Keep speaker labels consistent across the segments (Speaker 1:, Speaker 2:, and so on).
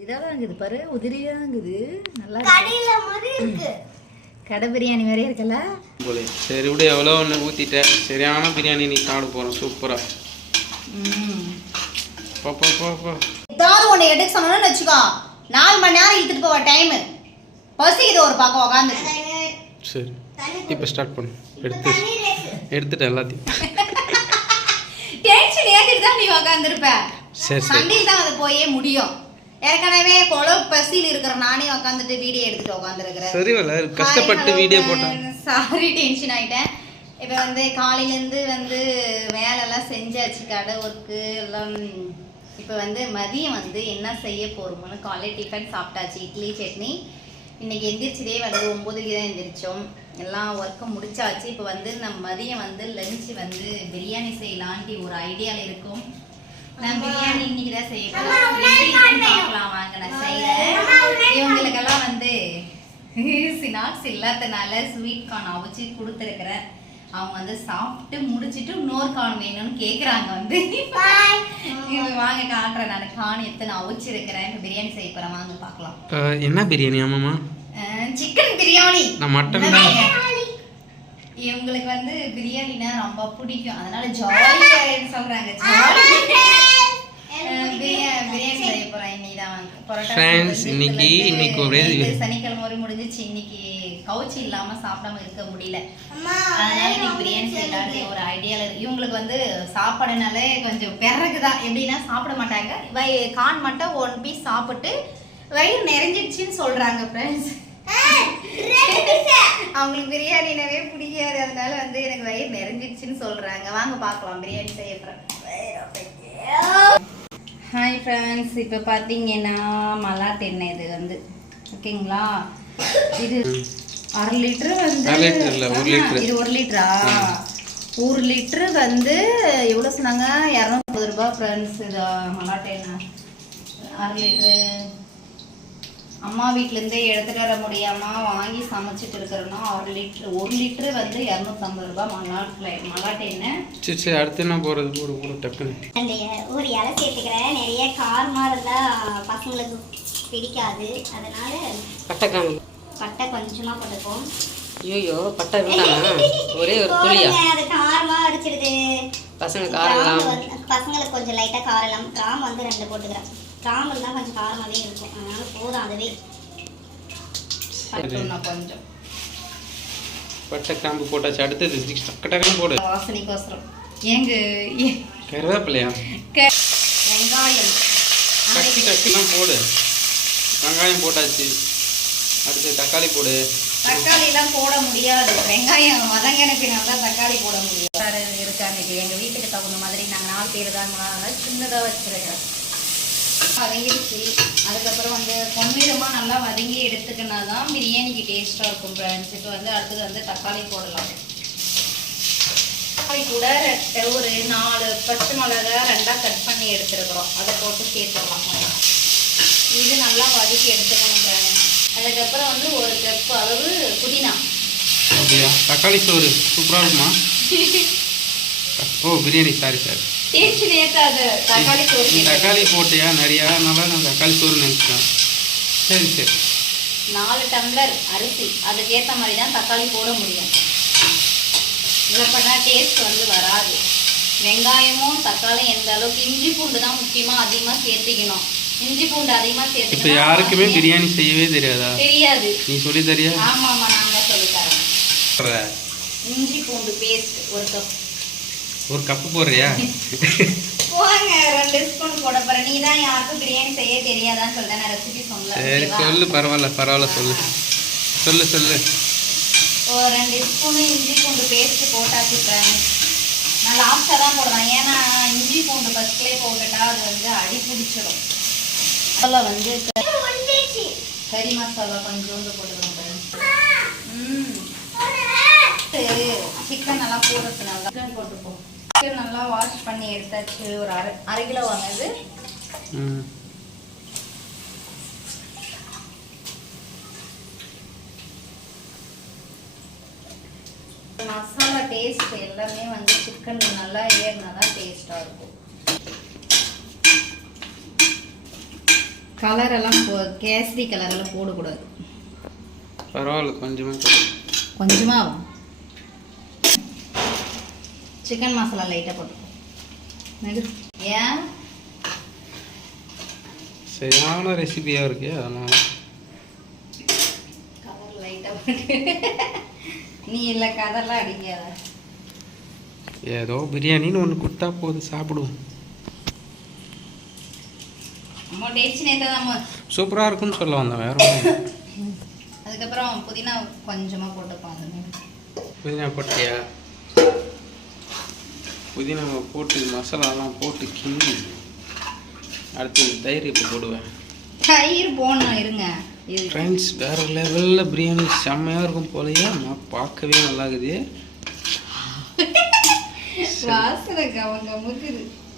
Speaker 1: இருக்குது பாரு உதிரியாங்குது. நல்லா இருக்கு.
Speaker 2: கடையில மாதிரி இருக்கு.
Speaker 1: கடை பிரியாணி மாதிரியே இருக்குல்ல?
Speaker 3: போலே. சரி விடு எவ்வளோ ஒன்று ஊற்றிட்டேன் சரியான பிரியாணி நீ சாப்பிட போகிறோம் சூப்பராக
Speaker 2: ஏதாவது ஒன்று எடுக்க சொன்னோன்னு வச்சுக்கோ. நாலு மணி நேரம் இழுத்துட்டு போவ டைமு பசிக்குது ஒரு பக்கம் உக்காந்து
Speaker 3: சரி. இப்போ ஸ்டார்ட் பண்ணு. எடுத்து. எடுத்துட்டேன் எல்லாத்தையும்.
Speaker 2: டென்ஷன் ஏற்றிட்டு தான் நீ உக்காந்துருப்ப.
Speaker 3: சரி சரி.
Speaker 2: சண்டையில் தான் அது போயே முடியும். ஏற்கனவே கொலை பசியில் இருக்கிற நானே உக்காந்துட்டு வீடியோ எடுத்துட்டு உக்காந்துருக்கிறேன்.
Speaker 3: சரி வரல கஷ்டப்பட்டு வீடியோ போட்டேன்.
Speaker 2: சாரி டென்ஷன் ஆயிட்டேன். இப்போ வந்து காலையிலேருந்து வந்து வேலைலாம் செஞ்சாச்சு கடை ஒர்க்கு எல்லாம். இப்போ வந்து மதியம் வந்து என்ன செய்ய போகிறோம்னு காலையில் டிஃபன் சாப்பிட்டாச்சு இட்லி சட்னி. இன்னைக்கு எந்திரிச்சதே வந்து ஒம்போதுக்கு தான் எந்திரிச்சோம். எல்லாம் ஒர்க்கும் முடிச்சாச்சு. இப்போ வந்து நம்ம மதியம் வந்து லஞ்ச் வந்து பிரியாணி செய்யலான்ட்டு ஒரு ஐடியாவில் இருக்கும். நான் பிரியாணி இன்னைக்கு தான் செய்ய பார்க்கலாம் வாங்க நான் இவங்களுக்கெல்லாம் வந்து சினாக்ஸ் இல்லாதனால ஸ்வீட் கார்ன் அவிச்சு கொடுத்துருக்குறேன். அவங்க வந்து சாப்பிட்டு முடிச்சிட்டு இன்னொரு கார்ன் வேணும்னு கேட்குறாங்க வந்து. வாங்க காட்டுறேன் நான். கார்ன் எத்தனை அவிச்சிருக்கிறேன். இப்போ பிரியாணி செய்ய போகிறேன் வாங்க பார்க்கலாம்.
Speaker 3: என்ன பிரியாணி ஆமாம்மா
Speaker 2: சிக்கன் பிரியாணி.
Speaker 3: நான் மட்டன் தான்.
Speaker 2: இவங்களுக்கு வந்து பிரியாணினா ரொம்ப பிடிக்கும். அதனால ஜாலியா சொல்றாங்க ஜாலி பிரியாணி செய்ய போறேன். இன்னைக்கு
Speaker 3: இன்னைக்கு- ஒரே
Speaker 2: சனிக்கிழமை வரை முடிஞ்சிச்சு. இன்னைக்கு கவுச்சி இல்லாம சாப்பிடாம இருக்க முடியல. அதனால இன்னைக்கு பிரியாணி செய்யலாம்னு ஒரு ஐடியால இருக்கு. இவங்களுக்கு வந்து சாப்பாடுனாலே கொஞ்சம் பிறகுதான். எப்படின்னா சாப்பிட மாட்டாங்க. கான் மட்டும் ஒன் பீஸ் சாப்பிட்டு வயிறு நிறைஞ்சிடுச்சுன்னு சொல்றாங்க ஃப்ரெண்ட்ஸ் அவங்களுக்கு பிரியாணினவே பிடிக்காது. அதனால வந்து எனக்கு வயிறு நிறைஞ்சிடுச்சுன்னு சொல்றாங்க. வாங்க பார்க்கலாம். பிரியாணி செய்ய ஹாய் ஃப்ரெண்ட்ஸ் இப்போ பார்த்தீங்கன்னா மலாட் எண்ணெய் இது வந்து. ஓகேங்களா? இது அரை லிட்டரு வந்து. இது ஒரு லிட்டரா? ஒரு லிட்டரு வந்து எவ்வளோ சொன்னாங்க? இரநூத்தம்பது ரூபாய் ஃப்ரெண்ட்ஸ் இது மலாட் எண்ணெய் அரை லிட்டரு. அம்மா வீட்டிலேருந்தே எடுத்துகிட்டு வர முடியாமல் வாங்கி சமைச்சிட்டு இருக்கிறோன்னா ஒரு லிட்ரு ஒரு லிட்ரு வந்து இரநூத்தம்பது ரூபாய் மலாட்டில் மலாட்டை எண்ணெய்
Speaker 3: சரி சரி அடுத்து என்ன போகிறது போடு போடு டக்குன்னு.
Speaker 4: அந்த ஒரு இலை சேர்த்துக்கிறேன் நிறைய காரமாக இருந்தால் பசங்களுக்கு பிடிக்காது. அதனால
Speaker 5: பட்டைக்கிழங்கு
Speaker 4: பட்டை கொஞ்சமாக போட்டுப்போம்.
Speaker 5: ஐயோ பட்டை வேண்டாமா? ஒரே ஒரு துளியா
Speaker 4: போடுங்க, அது காரமாக அடிச்சிடுது
Speaker 5: பசங்க
Speaker 4: வந்து- பசங்களுக்கு கொஞ்சம் லைட்டாக காரலாம் கிராம்பு வந்து ரெண்டு போட்டுக்கிறேன். கிராம்பு இருந்தால் கொஞ்சம் காரமாகவே இருக்கும். அதனால போதும் அதுவே.
Speaker 2: கொஞ்சம்.
Speaker 3: பட்டை கிராம்பு போட்டாச்சு அடுத்தது டக்கு டக்குன்னு போடு.
Speaker 2: வாசனைக்கோசரம். ஏங்க
Speaker 3: கருவேப்பிலையா?
Speaker 2: வெங்காயம்.
Speaker 3: கட்டி கட்டிலாம் போடு. வெங்காயம் போட்டாச்சு. அடுத்து தக்காளி போடு.
Speaker 2: தக்காளிலாம் போட முடியாது. வெங்காயம் வதங்கினப்பினா தான் தக்காளி போட முடியும். இருக்காங்க? எங்கள் வீட்டுக்கு தகுந்த மாதிரி நாங்கள் நாலு பேர் தான். சின்னதாக வச்சுருக்கேன். வதங்கிடுச்சு அதுக்கப்புறம் வந்து பொன்னிறமாக நல்லா வதங்கி எடுத்துக்கினா தான் பிரியாணிக்கு டேஸ்ட்டாக இருக்கும் ஃப்ரெண்ட்ஸ் இப்போ வந்து அடுத்தது வந்து தக்காளி போடலாம். தக்காளி கூட ஒரு நாலு பச்சை மிளகா ரெண்டாக கட் பண்ணி எடுத்துருக்குறோம். அதை போட்டு சேர்த்துடலாம் இது நல்லா வதக்கி எடுத்துக்கணும் ஃப்ரெண்ட்ஸ் அதுக்கப்புறம் வந்து ஒரு கப் அளவு புதினா.
Speaker 3: அப்படியா? தக்காளி சோறு சூப்பராக இருக்குமா? ஓ பிரியாணி சாரி சாரி
Speaker 2: டேஸ்ட் ஏற்றாது தக்காளி
Speaker 3: நீ
Speaker 2: சோறு
Speaker 3: தக்காளி போட்டியா? நிறையா அதனால நான் தக்காளி சோறு நினச்சிட்டேன். சரி சரி.
Speaker 2: நாலு டம்ளர் அரிசி. அதுக்கேற்ற மாதிரி தான் தக்காளி போட முடியும். இல்லைப்பனா டேஸ்ட் வந்து வராது. வெங்காயமும் தக்காளியும் எந்த அளவுக்கு இஞ்சி பூண்டு தான் முக்கியமாக அதிகமாக சேர்த்திக்கணும். இஞ்சி பூண்டு அதிகமாக
Speaker 3: இப்போ
Speaker 2: சேர்த்துக்கணும்
Speaker 3: யாருக்குமே பிரியாணி செய்யவே தெரியாதா?
Speaker 2: தெரியாது.
Speaker 3: நீ சொல்லி தரியா?
Speaker 2: ஆமாம் ஆமாம் நாங்கள் சொல்லித்தரோம் இஞ்சி பூண்டு பேஸ்ட் ஒரு கப்
Speaker 3: ஒரு கப்பு போடுறியா?
Speaker 2: போங்க ரெண்டு ஸ்பூன் போட போகிறேன் நீ தான் யாருக்கும் பிரியாணி செய்ய தெரியாதான்னு சொல்லிட்டேன் நான் ரெசிபி
Speaker 3: சரி சொல்லு பரவாயில்ல பரவாயில்ல சொல்லு. சொல்லு சொல்லு.
Speaker 2: ஒரு ரெண்டு ஸ்பூனு இஞ்சி பூண்டு பேஸ்ட் போட்டாச்சு நான் லாஸ்ட்டாக தான் போடுவேன் ஏன்னா இஞ்சி பூண்டு ஃபஸ்ட்லேயே போட்டுட்டா அது வந்து அடி பிடிச்சிடும். மசாலா வந்து கறி மசாலா கொஞ்சோண்டு ஃப்ரெண்ட்ஸ் ம். சிக்கன் நல்லா போடுறது நல்லா சிக்கன் போட்டுப்போம். சிக்கன் நல்லா வாஷ் பண்ணி எடுத்தாச்சு. ஒரு அரை அரை கிலோ வாங்குது மசாலா டேஸ்ட் எல்லாமே வந்து சிக்கன் நல்லா ஏறினா தான் டேஸ்ட்டாக இருக்கும். கலர் எல்லாம் போ கேசரி கலர் எல்லாம் போடக்கூடாது.
Speaker 3: பரவாயில்ல கொஞ்சமாக போடு.
Speaker 2: சிக்கன் மசாலா லைட்டாக போட்டு நடு. ஏன்?
Speaker 3: சரியான ரெசிபியாக இருக்கு அதனால.
Speaker 2: கலர் லைட்டாக போட்டு. நீ இல்லை கதர்லாம் அடிக்காத.
Speaker 3: ஏதோ பிரியாணின்னு ஒன்று கொடுத்தா போதும் சாப்பிடுவோம். சூப்பராக இருக்குன்னு சொல்ல வந்தேன் வேற
Speaker 2: அதுக்கப்புறம் புதினா கொஞ்சமாக போட்டுப்போம்
Speaker 3: புதினா போட்டியா? புதினா போட்டு மசாலாலாம் போட்டு கிண்டி அடுத்தது தயிர் இப்போ போடுவேன்.
Speaker 2: தயிர் போடணும் இருங்க.
Speaker 3: ஃப்ரெண்ட்ஸ் வேறு லெவலில் பிரியாணி செம்மையாக இருக்கும் போலயே நான் பார்க்கவே நல்லா இருக்குது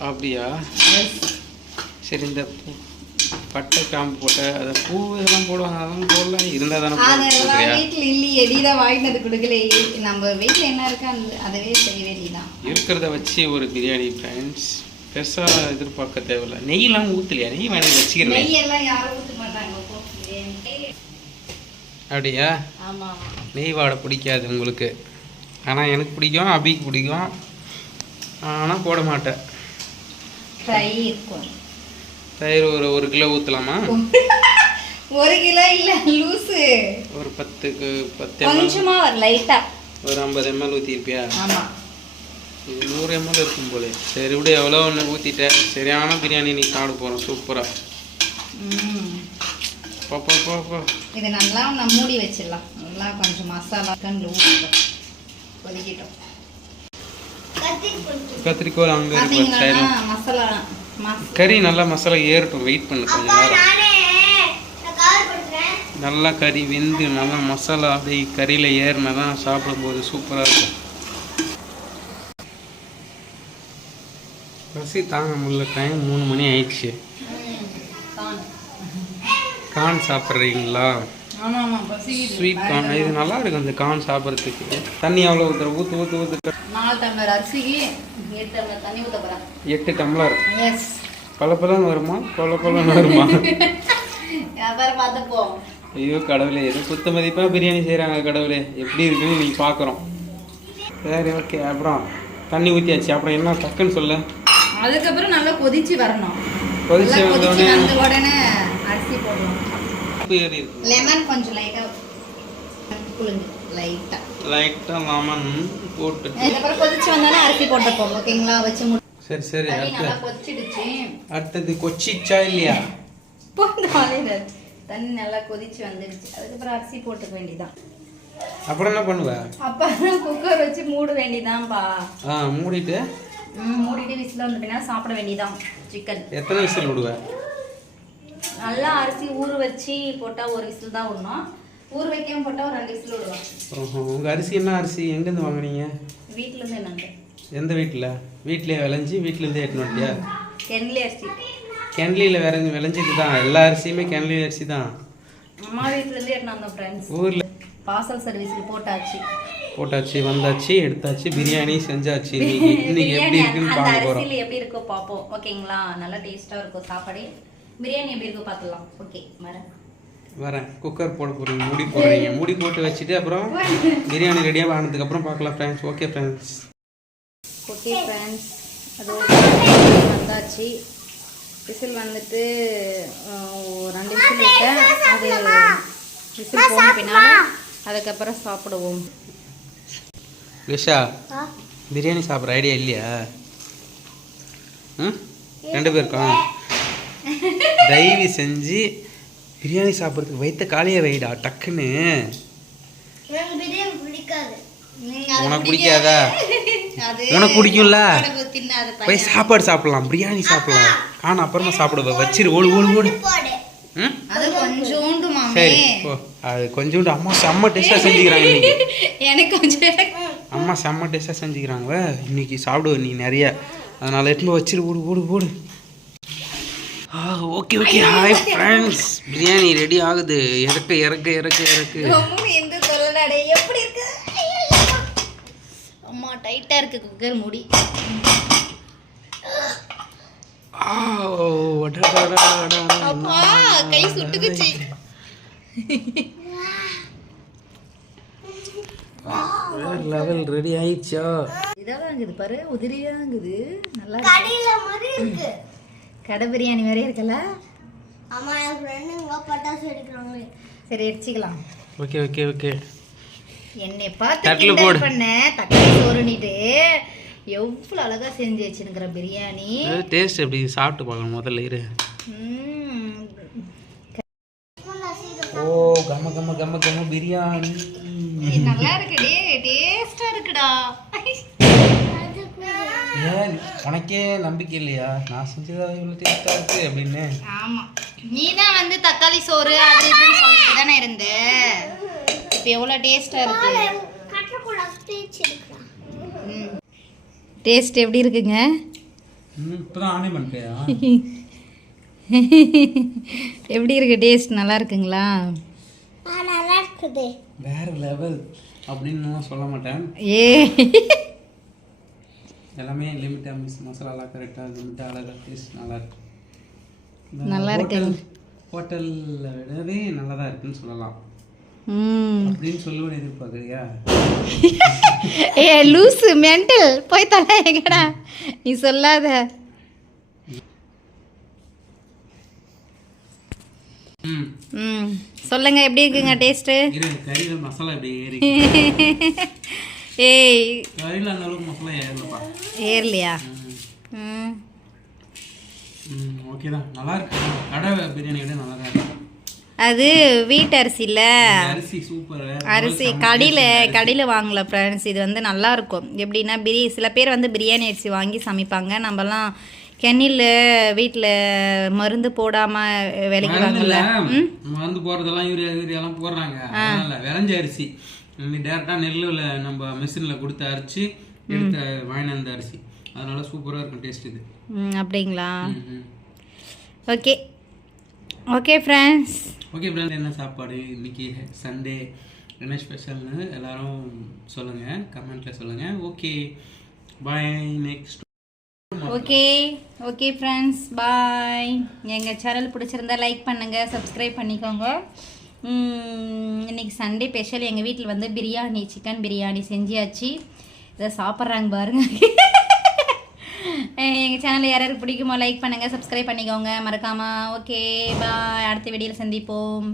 Speaker 3: அப்படியா? சரி இந்த பட்டை கிராம்பு போட்ட அதை பூ இதெல்லாம் போடுவாங்க. அதெல்லாம் போடல இருந்தால் தானே
Speaker 2: அதெல்லாம் வீட்டில் இல்லையே நீ தான் வாங்கினது கொடுக்கலையே நம்ம வீட்டில் என்ன இருக்கோ அதவே செய்ய வேண்டியதான்
Speaker 3: இருக்கிறத வச்சு ஒரு பிரியாணி ஃப்ரெண்ட்ஸ் பெருசாக எதிர்பார்க்க தேவையில்ல. நெய்லாம் ஊற்றலையா நெய் வேணும் வச்சுக்கிறேன்.
Speaker 2: நெய் எல்லாம் யாரும் ஊற்ற மாட்டாங்க.
Speaker 3: அப்படியா? நெய் வாடை பிடிக்காது உங்களுக்கு. ஆனால் எனக்கு பிடிக்கும் அபிக்கு பிடிக்கும். ஆனால் போட மாட்டேன்.
Speaker 2: தயிர் கொஞ்சம்.
Speaker 3: தயிர் ஒரு ஒரு கிலோ ஊற்றலாமா
Speaker 2: ஒரு கிலோ இல்ல லூசு.
Speaker 3: ஒரு பத்துக்கு பத்து
Speaker 2: கொஞ்சமா ஒரு லைட்டா.
Speaker 3: ஒரு ஐம்பது எம்எல் ஊற்றிருப்பியா
Speaker 2: ஆமா.
Speaker 3: இது நூறு எம்எல் இருக்கும் போலே. சரி விடு எவ்வளோ ஒன்று ஊற்றிட்டேன் சரியான பிரியாணி நீ சாப்பிட போகிறோம் சூப்பராக
Speaker 2: இது நல்லா நம்ம மூடி வச்சிடலாம். நல்லா கொஞ்சம் மசாலா கண்டு கொதிக்கிட்டோம்.
Speaker 3: கத்திரிக்கோல் அங்கே இருக்கு
Speaker 2: மசாலா
Speaker 3: கறி நல்லா மசாலா ஏறட்டும். வெயிட் பண்ணு கொஞ்ச நேரம். நல்லா கறி வெந்து நல்லா மசாலா அப்படியே கறியில் ஏறினா தான் சாப்பிடும்போது சூப்பராக இருக்கும். பசி தாங்க முடியல டைம் மூணு மணி ஆயிடுச்சு. கார்ன் சாப்பிட்றீங்களா?
Speaker 2: ஆமா ஆமா பசிக்குது
Speaker 3: ஸ்வீட் கார்ன் இது நல்லா இருக்கும் இந்த கார்ன் சாப்பிட்றதுக்கு. தண்ணி எவ்வளோ ஊற்றுற ஊற்று ஊற்று ஊற்று
Speaker 2: நாலு டம்ளர் அரிசிக்கு எட்டு டம்ளர்.
Speaker 3: பல வருமா? கொல கொலன்னு வருமா ஐயோ கடவுளே ஏதோ குத்த மதிப்பாக பிரியாணி செய்கிறாங்க கடவுளே. எப்படி இருக்குன்னு நீ பார்க்குறோம் சரி ஓகே அப்புறம் தண்ணி ஊற்றியாச்சு அப்புறம் என்ன டக்குன்னு சொல்ல.
Speaker 2: அதுக்கப்புறம் நல்லா கொதிச்சு வரணும்.
Speaker 3: கொதிச்சு வந்தோடனே
Speaker 2: வந்த உடனே. அரிசி போடணும்.
Speaker 3: உப்பு ஏறி இருக்கு.
Speaker 2: லெமன் கொஞ்சம் லைட்டா புளிஞ்சு லைட்டா
Speaker 3: லைட்டாக லெமன் போட்டு
Speaker 2: கொதிச்சு வந்தானே அரிசி போட்டுப்போம் ஓகேங்களா? வச்சு
Speaker 3: சரி சரி அடுத்து.
Speaker 2: கொதிச்சிடுச்சு.
Speaker 3: அடுத்தது கொச்சிச்சா இல்லையா?
Speaker 2: தண்ணி நல்லா கொதிச்சு வந்துடுச்சு. அதுக்கப்புறம் அரிசி போட்டுக்க வேண்டியதான்
Speaker 3: அப்புறம் என்ன பண்ணுவ?
Speaker 2: அப்புறம் குக்கர் வச்சு மூட வேண்டியதான்ப்பா
Speaker 3: ஆ மூடிட்டு?
Speaker 2: மூடிட்டு விசில் வந்து பின்னா சாப்பிட வேண்டியதான் சிக்கன்
Speaker 3: எத்தனை விசில் விடுவ?
Speaker 2: நல்லா அரிசி ஊற வச்சு போட்டால் ஒரு விசில் தான் விடணும். ஊற வைக்காம போட்டால் ஒரு ரெண்டு விசில் விடுவோம்
Speaker 3: ஓஹோ உங்கள் அரிசி என்ன அரிசி? எங்கேருந்து வாங்குனீங்க?
Speaker 2: வீட்டிலேருந்து என்னங்க
Speaker 3: எந்த வீட்டில் வீட்டிலே விளைஞ்சி வீட்டிலேருந்தே எடுத்துன்னு வந்துட்டியா
Speaker 2: கெண்லி அரிசி.
Speaker 3: கிணலியில் விளைஞ்சி விளைஞ்சது தான் எல்லா அரிசியுமே கிணலி அரிசி தான்.
Speaker 2: அம்மா வீட்டிலேருந்து எடுத்து வந்தோம் ஃப்ரெண்ட்ஸ்
Speaker 3: ஊரில்
Speaker 2: பார்சல் சர்வீஸில் போட்டாச்சு.
Speaker 3: போட்டாச்சு வந்தாச்சு எடுத்தாச்சு பிரியாணி செஞ்சாச்சு. இன்னைக்கு இன்னைக்கு எப்படி
Speaker 2: பிரியாணி
Speaker 3: இருக்குன்னு
Speaker 2: அந்த
Speaker 3: பார்க்க போகிறோம்
Speaker 2: அரிசியில் எப்படி இருக்கோ பார்ப்போம். ஓகேங்களா? நல்லா டேஸ்ட்டாக இருக்கும் சாப்பாடு. பிரியாணி எப்படி இருக்கோ பார்த்துலாம் ஓகே வரேன்.
Speaker 3: வரேன். குக்கர் போட போகிறீங்க மூடி போடுறீங்க. மூடி போட்டு வச்சுட்டு அப்புறம் பிரியாணி ரெடியாக ஆனதுக்கப்புறம் பார்க்கலாம் friends okay friends
Speaker 2: okay friends அது வந்தாச்சு. விசில் வந்துட்டு ரெண்டு விசில் விட்டேன். அது விசில் போன பின்னால் அதுக்கப்புறம் சாப்பிடுவோம்.
Speaker 3: லிஷா பிரியாணி சாப்பிட்ற ஐடியா இல்லையா? ம்? ரெண்டு பேருக்கும் தயவு செஞ்சு பிரியாணி சாப்பிட்றதுக்கு வைத்த காலியை வைடா டக்குன்னு. உனக்கு பிடிக்காதா? உனக்கு பிடிக்கும்ல? போய் சாப்பாடு சாப்பிடலாம் பிரியாணி சாப்பிடலாம். ஆனால் அப்புறமா சாப்பிடுவ வச்சிரு ஓடு ஓடு ஓடு. சரி அது கொஞ்சோண்டு அம்மா செம்ம டேஸ்ட்டாக செஞ்சுக்கிறாங்க
Speaker 2: எனக்கு கொஞ்சம்
Speaker 3: அம்மா செம்ம டேஸ்ட்டாக செஞ்சுக்கிறாங்க. இன்னைக்கு சாப்பிடுவ நீ நிறைய. அதனால எடுத்து வச்சிரு ஓடு ஓடு ஓடு. Okay okay. Hi friends biryani ready ஆகுது. இறக்கு இறக்கு இறக்கு இறக்கு.
Speaker 2: எந்த சொல்லடே எப்படி இருக்கு? அம்மா டைட்டா இருக்கு குக்கர் மூடி.
Speaker 4: அப்பா கை சுட்டுக்குச்சு
Speaker 3: லெவல் ரெடி ஆயிடுச்சா
Speaker 2: இதாதான் இருக்குது பாரு உதிரியாங்குது நல்லா
Speaker 6: கடையில மாதிரி இருக்கு
Speaker 2: கடை பிரியாணி மாதிரியே இருக்குல்ல?
Speaker 6: ஆமா என் ஃப்ரெண்டுங்க பட்டாசு எடுக்கிறாங்க
Speaker 2: சரி அடிச்சுக்கலாம்
Speaker 3: ஓகே ஓகே ஓகே.
Speaker 2: என்னை பார்த்து
Speaker 3: தட்டுல
Speaker 2: கிண்டல்
Speaker 3: போடு.
Speaker 2: பண்ண தக்காளி சோறுனிட்டு எவ்வளோ அழகா செஞ்சு வச்சுருக்கிற பிரியாணி.
Speaker 3: டேஸ்ட் எப்படி? சாப்பிட்டு பார்க்கணும் முதல்ல இரு. ஓ கம்ம கம்ம கம்ம கம்ம பிரியாணி.
Speaker 4: இது நல்லா இருக்குடே டேஸ்டா இருக்குடா.
Speaker 3: ஏன்? உனக்கே நம்பிக்கை இல்லையா? நான் செஞ்சதா இவ்வளோ டேஸ்ட்டாக இருக்கு அப்படின்னு.
Speaker 4: ஆமா. நீ தான் வந்து தக்காளி சோறு அது இதுன்னு சொல்லிட்டு தானே இருந்த? இப்போ எவ்வளோ டேஸ்டா இருக்கு?
Speaker 2: டேஸ்ட் எப்படி இருக்குங்க?
Speaker 3: ஆனே பண்ணிட்டியா
Speaker 2: எப்படி இருக்கு டேஸ்ட் நல்லா இருக்குங்களா?
Speaker 6: நல்லா இருக்குது.
Speaker 3: வேற லெவல் அப்படின்னு சொல்ல மாட்டேன்.
Speaker 2: ஏ
Speaker 3: எல்லாமே லிமிட்டாக மிஸ் மசாலாலாம் கரெக்டாக லிமிட்டாக அழகாக டேஸ்ட் நல்லா இருக்கு.
Speaker 2: நல்லா இருக்கு.
Speaker 3: ஹோட்டலில் விடவே நல்லா தான் இருக்குன்னு சொல்லலாம். அப்படின்னு சொல்லுவேன் எதிர்பார்க்குறியா?
Speaker 2: ஏ லூசு மென்டல் போய் தலை எங்கடா? நீ சொல்லாத.
Speaker 3: ம்.
Speaker 2: ம். சொல்லுங்க எப்படி இருக்குங்க டேஸ்ட்டு
Speaker 3: கறியில் மசாலா இப்படி ஏறி
Speaker 2: ஏய்.
Speaker 3: கறியில் அந்த அளவுக்கு மசாலா ஏறலப்பா.
Speaker 2: ஏறலையா? ம்.
Speaker 3: ம். ஓகே தான். நல்லா இருக்கு. கடை பிரியாணி விட நல்லா தான் இருக்கு.
Speaker 2: அது வீட்டு அரிசி இல்லை
Speaker 3: இந்த அரிசி சூப்பர்
Speaker 2: அரிசி கடையில் கடையில் வாங்கல ஃப்ரெண்ட்ஸ் இது வந்து நல்லா இருக்கும். எப்படின்னா பிரி சில பேர் வந்து பிரியாணி அரிசி வாங்கி சமைப்பாங்க. நம்மலாம் கெண்ணில் வீட்டில் மருந்து போடாமல் விலைக்கு வாங்கல. ம்.
Speaker 3: வந்து போறதெல்லாம் யூரியா யூரியாலாம் போடுறாங்க. விளைஞ்ச அரிசி. டேரெக்டாக நெல்லில் நம்ம மிஷினில் கொடுத்து அரிச்சு எடுத்த வாங்கின அந்த அரிசி. அதனால சூப்பராக இருக்கும் டேஸ்ட் இது.
Speaker 2: அப்படிங்களா. Okay okay friends
Speaker 3: okay friend என்ன சாப்பாடு? இன்னைக்கு சண்டே என்ன ஸ்பெஷல்னு எல்லாரும் சொல்லுங்கள் கமெண்ட்டில் சொல்லுங்கள் okay bye next
Speaker 2: okay okay friends bye எங்கள் சேனல் பிடிச்சிருந்தா லைக் பண்ணுங்கள் சப்ஸ்கிரைப் பண்ணிக்கோங்க. இன்றைக்கி இன்னைக்கு சண்டே ஸ்பெஷல் எங்கள் வீட்டில் வந்து பிரியாணி சிக்கன் பிரியாணி செஞ்சியாச்சு இதை சாப்பிட்றாங்க பாருங்கள் எங்கள் சேனல் யாராவது பிடிக்குமோ லைக் பண்ணுங்கள் சப்ஸ்கிரைப் பண்ணிக்கோங்க. மறக்காமல் ஓகே பாய் அடுத்த வீடியோவில் சந்திப்போம்.